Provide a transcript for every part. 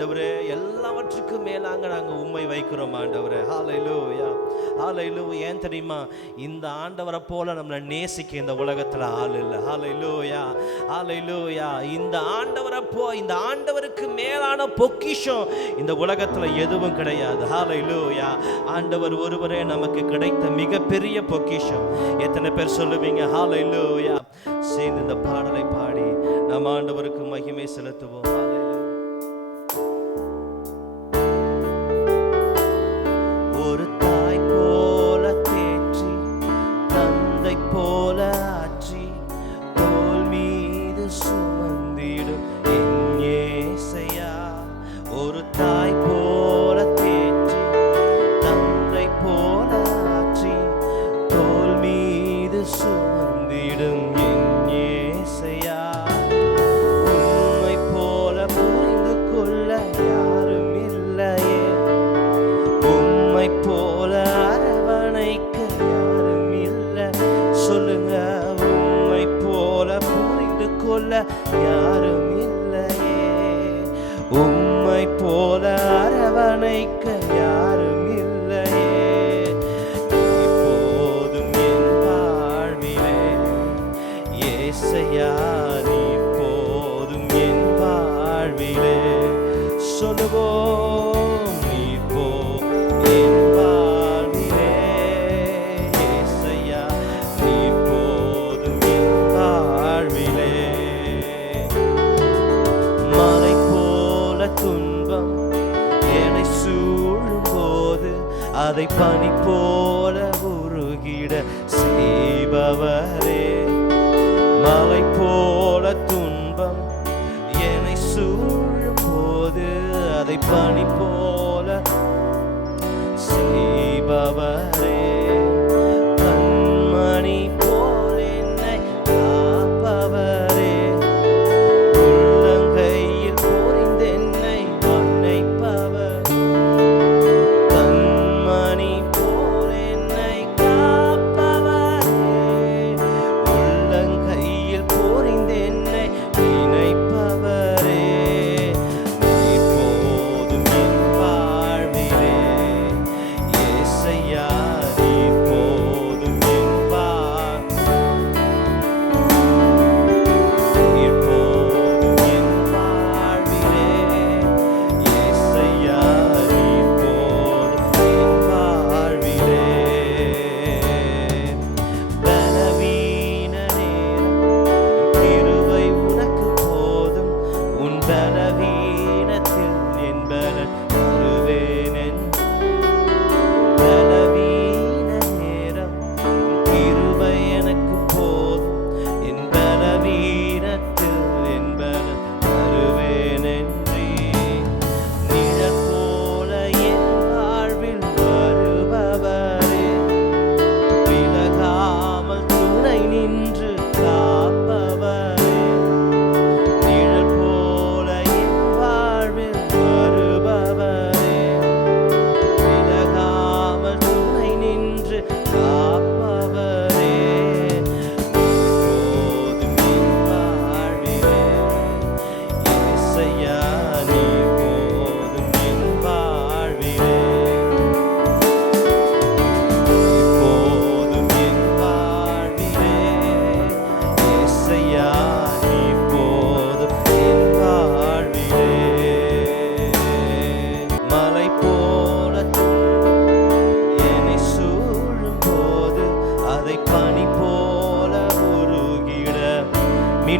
ஆண்டவரே எல்லாவற்றுக்கும் மேலாங்க நாங்கள் உண்மை வைக்கிறோம் ஆண்டவரே. ஹாலையிலூயா ஹாலையிலூ ஏன் தெரியுமா? இந்த ஆண்டவரை போல நம்மளை நேசிக்க இந்த உலகத்தில் ஆள் இல்லை. ஹாலையிலூயா ஹாலையிலூயா இந்த ஆண்டவரை போ இந்த ஆண்டவருக்கு மேலான பொக்கிஷம் இந்த உலகத்தில் எதுவும் கிடையாது. ஹாலையிலூயா ஆண்டவர் ஒருவரே நமக்கு கிடைத்த மிகப்பெரிய பொக்கிஷம். எத்தனை பேர் சொல்லுவீங்க? ஹாலையிலூயா சேர்ந்து இந்த பாடலை பாடி நம்ம ஆண்டவருக்கு மகிமை செலுத்துவோம். ஹாலை வாழ்விலே சொல்லுவோம் நீ போ என் வாழ்விலே ஏசையா நீ போதும் என் வாழ்விலே மலை போல துன்பம் என்னை சூழும் போது அதை பனி பணிப்போ Yeah.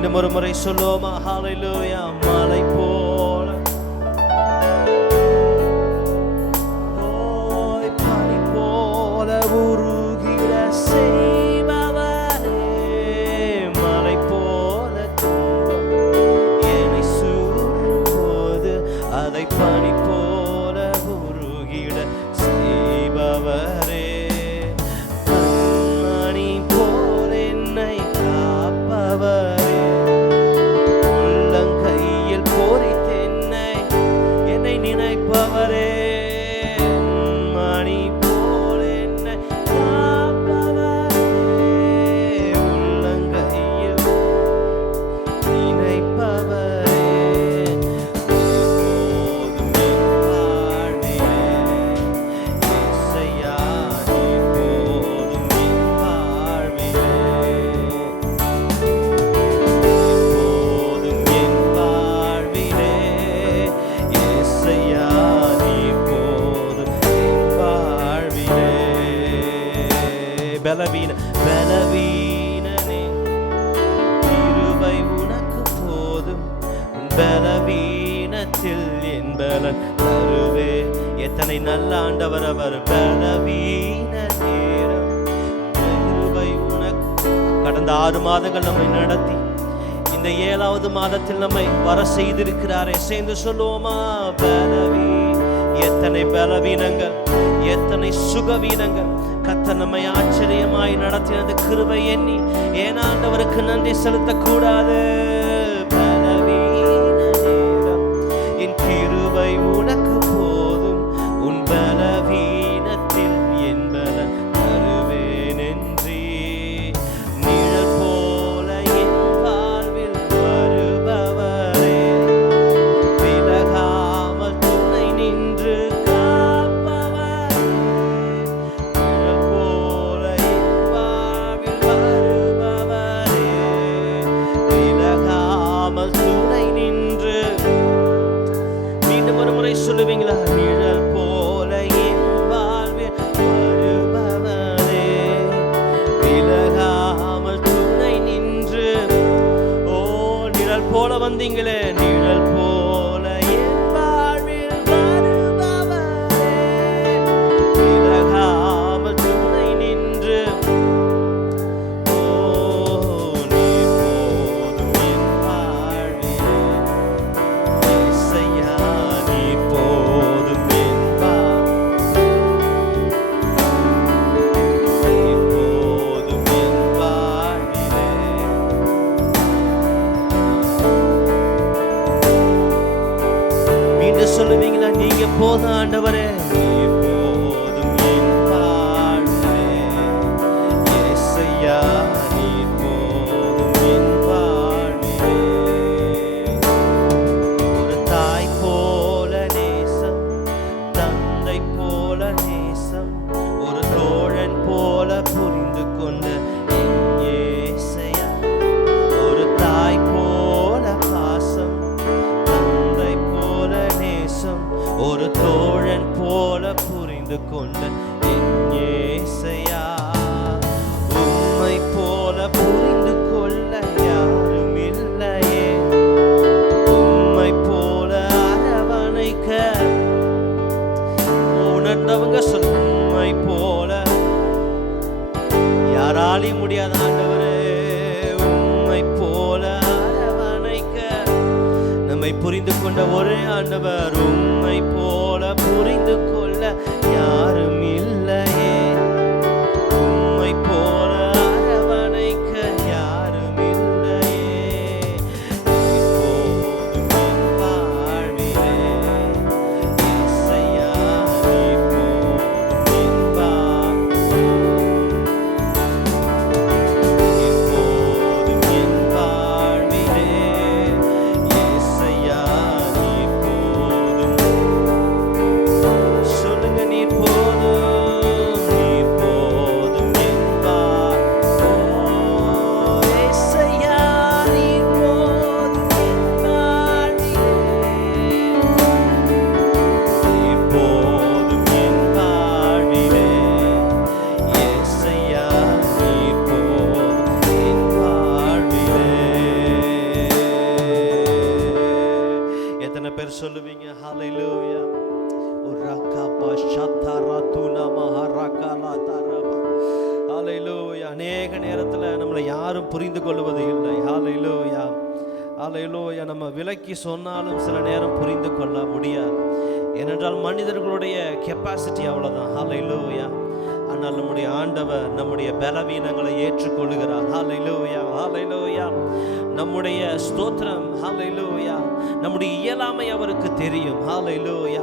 மீண்டும் ஒரு முறை சொல்லுவோமா? ஹாலையிலூயா மலை வருவே. எத்தனை நல்ல ஆண்டவர் அவர் பலவீன நேரம். கிருபை உனக்கு. கடந்த ஆறு மாதங்கள் நம்மை நடத்தி இந்த ஏழாவது மாதத்தில் நம்மை வர செய்திருக்கிறாரே. சேர்ந்து சொல்லுவோமா? பலவீ எத்தனை பலவீனங்கள் எத்தனை சுகவீனங்கள். கத்த நம்மை ஆச்சரியமாய் நடத்தினது கிருபை எண்ணி. ஏனாண்டவருக்கு நன்றி செலுத்தக்கூடாது? விலகாமல் துணை நின்று ஓ நிழல் போல வந்தீங்களே நிழல் ஒரு தோழன் போல புரிந்து கொண்ட என் இயேசையா உம்மை போல புரிந்து கொள்ள யாரும் இல்லையே. உம்மை போல அரவணைக்க. உணர்ந்தவங்க சொல் உம்மை போல. யாராலையும் முடியாத ஆண்டவரே. உம்மை போல அரவணைக்க. நம்மை புரிந்து கொண்ட ஒரே ஆண்டவர் உம்மை போல புரிந்து கொள்ள யாரும் வாழ்விலே பேர் சொல்லுவீங்க ஹalleluya உரகபா ஷத்தரதுனா மஹரகலா தரபா ஹalleluya அநேக நேரத்துல நம்மளை யாரும் புரிந்து கொள்வது இல்லை. ஹalleluya ஹalleluya நம்ம விலக்கி சொன்னாலும் சில நேரம் புரிந்து கொள்ள முடியாது. ஏனென்றால் மனிதர்களுடைய கெப்பாசிட்டி அவ்வளோதான் ஹalleluya ஆனால் நம்முடைய ஆண்டவர் நம்முடைய பலவீனங்களை ஏற்றுக்கொள்கிறார் ஹாலைலோயா ஹாலைலோயா நம்முடைய ஸ்தோத்திரம் ஹalleluya நம்முடைய இயலாமை அவருக்கு தெரியும். ஹalleluya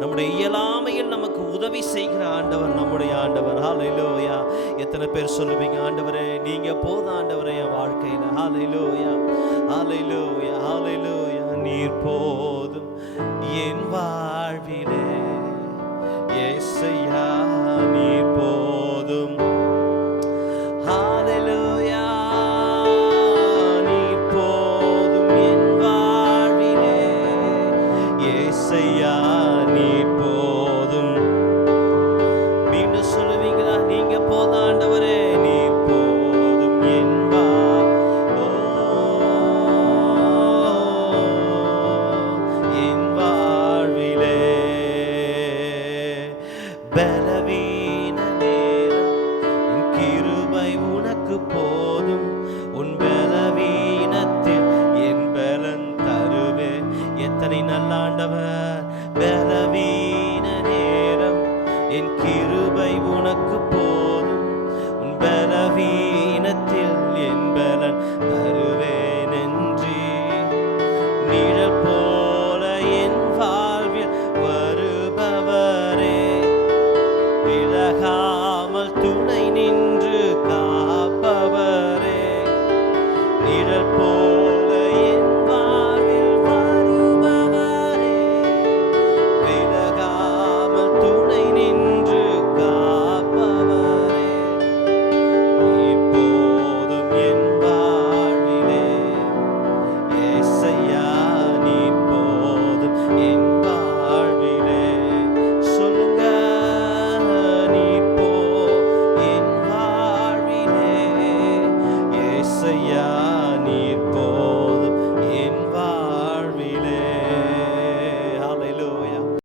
நம்முடைய இயலாமையில் நமக்கு உதவி செய்கிற ஆண்டவர் நம்முடைய ஆண்டவர். ஹalleluya எத்தனை பேர் சொல்லுவீங்க ஆண்டவரே நீங்க போத ஆண்டவரே என் வாழ்க்கையில். ஹalleluya ஹalleluya ஹalleluya நீர் போதும் என் வாழ்விலே. ஏசையா நீர் போதும்